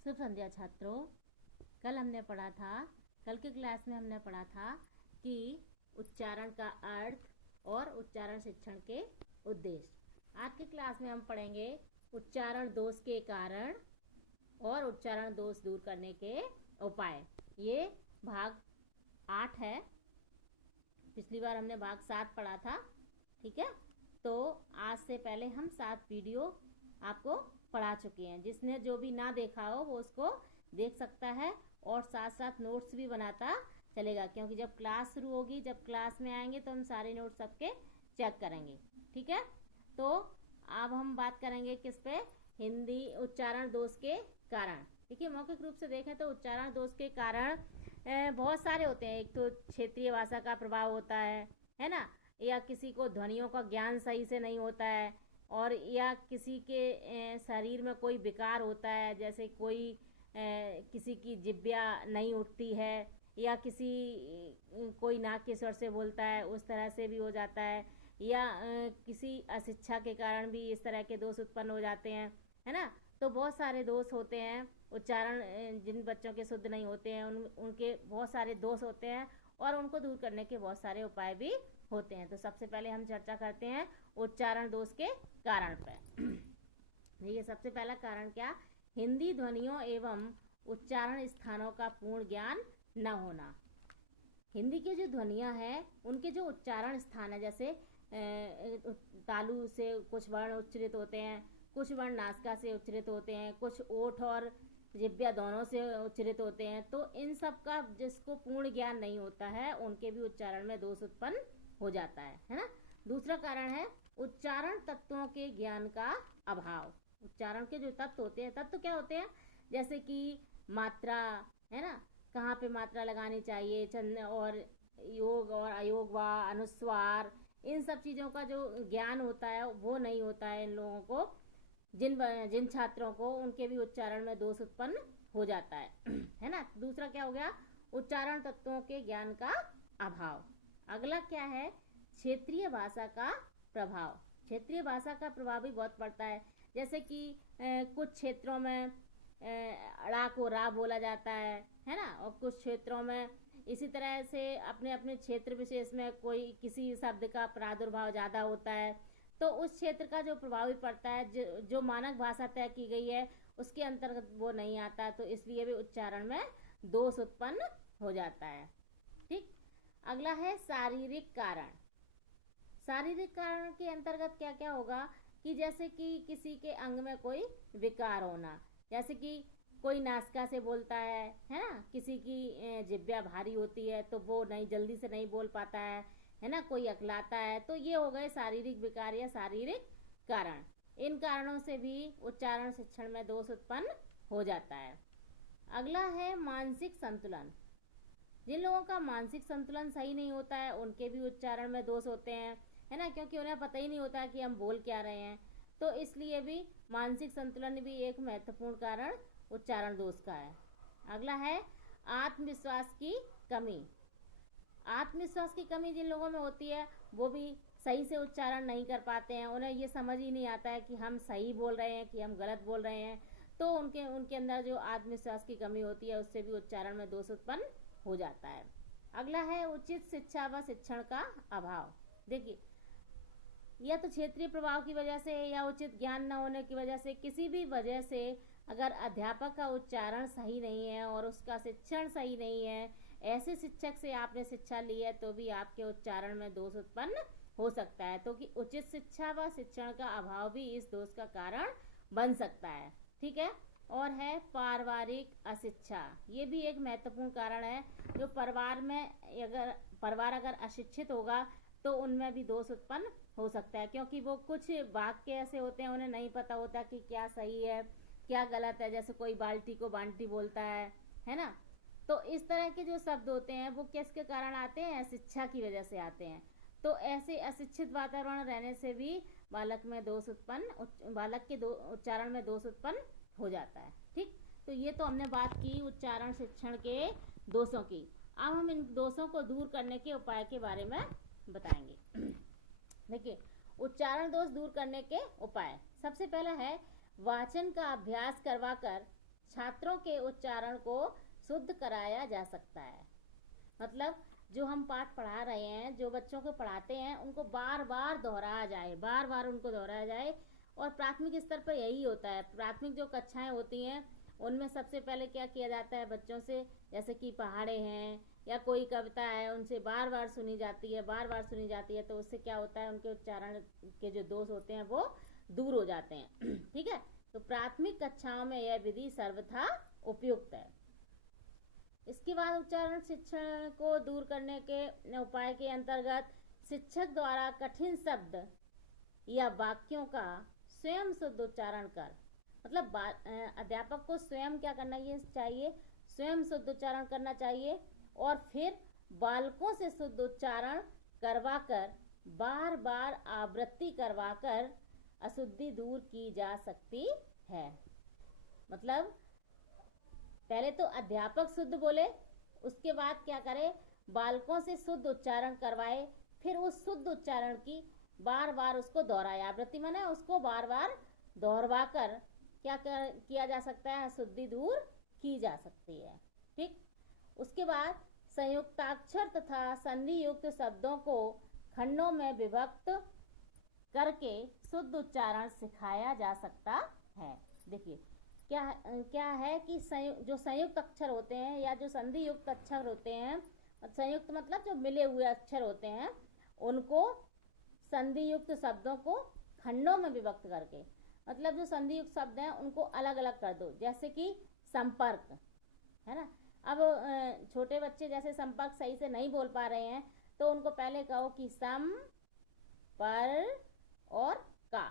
शुभ संध्या छात्रों। कल के क्लास में हमने पढ़ा था कि उच्चारण का अर्थ और उच्चारण शिक्षण के उद्देश्य। आज की क्लास में हम पढ़ेंगे उच्चारण दोष के कारण और उच्चारण दोष दूर करने के उपाय। ये भाग 8 है। पिछली बार हमने भाग 7 पढ़ा था, ठीक है। तो आज से पहले हम 7 वीडियो आपको पढ़ा चुके हैं। जिसने जो भी ना देखा हो वो उसको देख सकता है और साथ साथ नोट्स भी बनाता चलेगा, क्योंकि जब क्लास शुरू होगी, जब क्लास में आएंगे तो हम सारे नोट्स सबके चेक करेंगे, ठीक है। तो अब हम बात करेंगे किस पे, हिंदी उच्चारण दोष के कारण। देखिए, मौखिक रूप से देखें तो उच्चारण दोष के कारण बहुत सारे होते हैं। एक तो क्षेत्रीय भाषा का प्रभाव होता है ना, या किसी को ध्वनियों का ज्ञान सही से नहीं होता है, और या किसी के शरीर में कोई विकार होता है, जैसे कोई किसी की जिह्वा नहीं उठती है, या कोई नाक के स्वर से बोलता है, उस तरह से भी हो जाता है, या किसी अशिक्षा के कारण भी इस तरह के दोष उत्पन्न हो जाते हैं, है ना। तो बहुत सारे दोष होते हैं। उच्चारण जिन बच्चों के शुद्ध नहीं होते हैं उनके बहुत सारे दोष होते हैं, और उनको दूर करने के बहुत सारे उपाय भी होते हैं। तो सबसे पहले हम चर्चा करते हैं उच्चारण दोष के कारण पर। देखिए, सबसे पहला कारण क्या, हिंदी ध्वनियों एवं उच्चारण स्थानों का पूर्ण ज्ञान न होना। हिंदी की जो ध्वनियां हैं उनके जो उच्चारण स्थान है, जैसे तालु से कुछ वर्ण उच्चरित होते हैं, कुछ वर्ण नासिका से उच्चरित होते हैं, कुछ ओठ और जिह्वा दोनों से उच्चरित होते हैं। तो इन सब का जिसको पूर्ण ज्ञान नहीं होता है उनके भी उच्चारण में दोष उत्पन्न हो जाता है ना। दूसरा कारण है उच्चारण तत्वों के ज्ञान का अभाव। उच्चारण के जो तत्व होते हैं, तत्व क्या होते हैं, जैसे कि मात्रा, है ना, कहाँ पे मात्रा लगानी चाहिए, छंद और योग और अयोग व अनुस्वार, इन सब चीज़ों का जो ज्ञान होता है वो नहीं होता है इन लोगों को। जिन छात्रों को, उनके भी उच्चारण में दोष उत्पन्न हो जाता है ना। दूसरा क्या हो गया, उच्चारण तत्वों के ज्ञान का अभाव। अगला क्या है, क्षेत्रीय भाषा का प्रभाव। क्षेत्रीय भाषा का प्रभाव भी बहुत पड़ता है। जैसे कि कुछ क्षेत्रों में अड़ा को रा बोला जाता है ना, और कुछ क्षेत्रों में इसी तरह से अपने अपने क्षेत्र विशेष में कोई किसी शब्द का प्रादुर्भाव ज़्यादा होता है, तो उस क्षेत्र का जो प्रभाव भी पड़ता है। जो मानक भाषा तय की गई है उसके अंतर्गत वो नहीं आता, तो इसलिए भी उच्चारण में दोष उत्पन्न हो जाता है, ठीक। अगला है शारीरिक कारण। शारीरिक कारण के अंतर्गत क्या क्या होगा कि जैसे कि किसी के अंग में कोई विकार होना, जैसे कि कोई नासिका से बोलता है ना, किसी की जिह्वा भारी होती है तो वो नहीं जल्दी से नहीं बोल पाता है ना, कोई अकलाता है। तो ये हो गए शारीरिक विकार या शारीरिक कारण। इन कारणों से भी उच्चारण शिक्षण में दोष उत्पन्न हो जाता है। अगला है मानसिक संतुलन। जिन लोगों का मानसिक संतुलन सही नहीं होता है उनके भी उच्चारण में दोष होते हैं, है ना, क्योंकि उन्हें पता ही नहीं होता कि हम बोल क्या रहे हैं। तो इसलिए भी मानसिक संतुलन भी एक महत्वपूर्ण कारण उच्चारण दोष का है। अगला है आत्मविश्वास की कमी। आत्मविश्वास की कमी जिन लोगों में होती है वो भी सही से उच्चारण नहीं कर पाते हैं। उन्हें ये समझ ही नहीं आता है कि हम सही बोल रहे हैं कि हम गलत बोल रहे हैं। तो उनके अंदर जो आत्मविश्वास की कमी होती है उससे भी उच्चारण में दोष उत्पन्न हो जाता है। अगला है उचित शिक्षा व शिक्षण का अभाव। देखिए, या तो क्षेत्रीय प्रभाव की वजह से या उचित ज्ञान न होने की वजह से, किसी भी वजह से अगर अध्यापक का उच्चारण सही नहीं है और उसका शिक्षण सही नहीं है, ऐसे शिक्षक से आपने शिक्षा ली है, तो भी आपके उच्चारण में दोष उत्पन्न हो सकता है। तो कि उचित शिक्षा व शिक्षण का अभाव भी इस दोष का कारण बन सकता है, ठीक है। और है पारिवारिक अशिक्षा। ये भी एक महत्वपूर्ण कारण है। जो परिवार अगर अशिक्षित होगा तो उनमें भी दोष उत्पन्न हो सकता है, क्योंकि वो कुछ वाक्य ऐसे होते हैं उन्हें नहीं पता होता कि क्या सही है क्या गलत है। जैसे कोई बाल्टी को बांटी बोलता है ना। तो इस तरह के जो शब्द होते हैं वो किसके कारण आते हैं, शिक्षा की वजह से आते हैं। तो ऐसे अशिक्षित वातावरण रहने से भी बालक के उच्चारण में दोष उत्पन्न हो जाता है, ठीक। तो ये तो हमने बात की उच्चारण शिक्षण के दोषों की। अब हम इन दोषों को दूर करने के उपाय के बारे में बताएंगे। देखिए, उच्चारण दोष दूर करने के उपाय। सबसे पहला है वाचन का अभ्यास करवाकर छात्रों के उच्चारण को शुद्ध कराया जा सकता है। मतलब जो हम पाठ पढ़ा रहे हैं, जो बच्चों को पढ़ाते हैं, उनको बार बार दोहराया जाए, बार बार उनको दोहराया जाए। और प्राथमिक स्तर पर यही होता है। प्राथमिक जो कक्षाएं होती हैं उनमें सबसे पहले क्या किया जाता है, बच्चों से जैसे कि पहाड़े हैं या कोई कविता है, उनसे बार बार सुनी जाती है, बार बार सुनी जाती है। तो उससे क्या होता है, उनके उच्चारण के जो दोष होते हैं वो दूर हो जाते हैं। ठीक है, तो प्राथमिक कक्षाओं में यह विधि सर्वथा उपयुक्त है। इसके बाद उच्चारण शिक्षण को दूर करने के उपाय के अंतर्गत शिक्षक द्वारा कठिन शब्द या वाक्यों का स्वयं शुद्ध उच्चारण कर, मतलब अध्यापक को स्वयं क्या करना चाहिए, स्वयं शुद्ध उच्चारण करना चाहिए। और फिर बालकों से शुद्ध उच्चारण करवाकर बार बार आवृत्ति करवाकर अशुद्धि दूर की जा सकती है। मतलब पहले तो अध्यापक शुद्ध बोले, उसके बाद क्या करे, बालकों से शुद्ध उच्चारण करवाए, फिर उस शुद्ध उच्चारण की बार बार उसको दोहराए। आवृत्ति माने उसको बार बार दोहरवा कर क्या किया जा सकता है, अशुद्धि दूर की जा सकती है। ठीक, उसके बाद संयुक्ताक्षर तथा संधि युक्त शब्दों को खंडों में विभक्त करके शुद्ध उच्चारण सिखाया जा सकता है। देखिए क्या है कि जो संयुक्त अक्षर होते हैं या जो संधि युक्त अक्षर होते हैं, संयुक्त मतलब जो मिले हुए अक्षर होते हैं, उनको संधि युक्त शब्दों को खंडों में विभक्त करके, मतलब जो संधि युक्त शब्द हैं उनको अलग अलग कर दो। जैसे कि संपर्क है ना, अब छोटे बच्चे जैसे संपर्क सही से नहीं बोल पा रहे हैं, तो उनको पहले कहो कि सम, पर और का,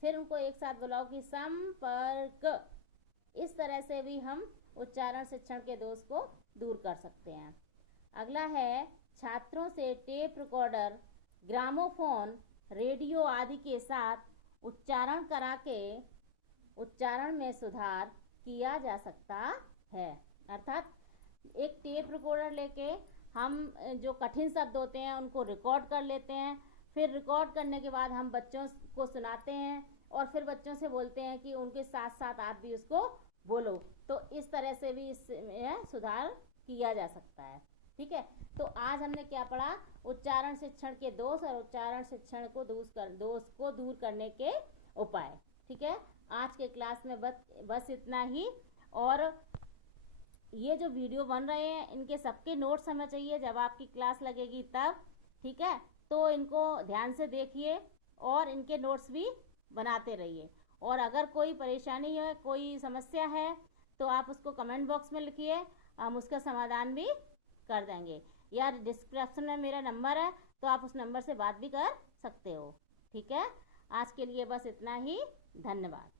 फिर उनको एक साथ बुलाओ कि संपर्क। इस तरह से भी हम उच्चारण शिक्षण के दोष को दूर कर सकते हैं। अगला है छात्रों से टेप रिकॉर्डर, ग्रामोफोन, रेडियो आदि के साथ उच्चारण करा के उच्चारण में सुधार किया जा सकता है। अर्थात एक टेप रिकॉर्डर लेके हम जो कठिन शब्द होते हैं उनको रिकॉर्ड कर लेते हैं, फिर रिकॉर्ड करने के बाद हम बच्चों को सुनाते हैं और फिर बच्चों से बोलते हैं कि उनके साथ साथ आप भी उसको बोलो। तो इस तरह से भी इसमें सुधार किया जा सकता है। ठीक है, तो आज हमने क्या पढ़ा, उच्चारण शिक्षण के दोष और उच्चारण शिक्षण को दोष को दूर करने के उपाय। ठीक है, आज के क्लास में बस इतना ही। और ये जो वीडियो बन रहे हैं इनके सबके नोट्स हमें चाहिए जब आपकी क्लास लगेगी तब। ठीक है, तो इनको ध्यान से देखिए और इनके नोट्स भी बनाते रहिए। और अगर कोई परेशानी है, कोई समस्या है, तो आप उसको कमेंट बॉक्स में लिखिए, हम उसका समाधान भी कर देंगे। या डिस्क्रिप्शन में मेरा नंबर है, तो आप उस नंबर से बात भी कर सकते हो। ठीक है, आज के लिए बस इतना ही। धन्यवाद।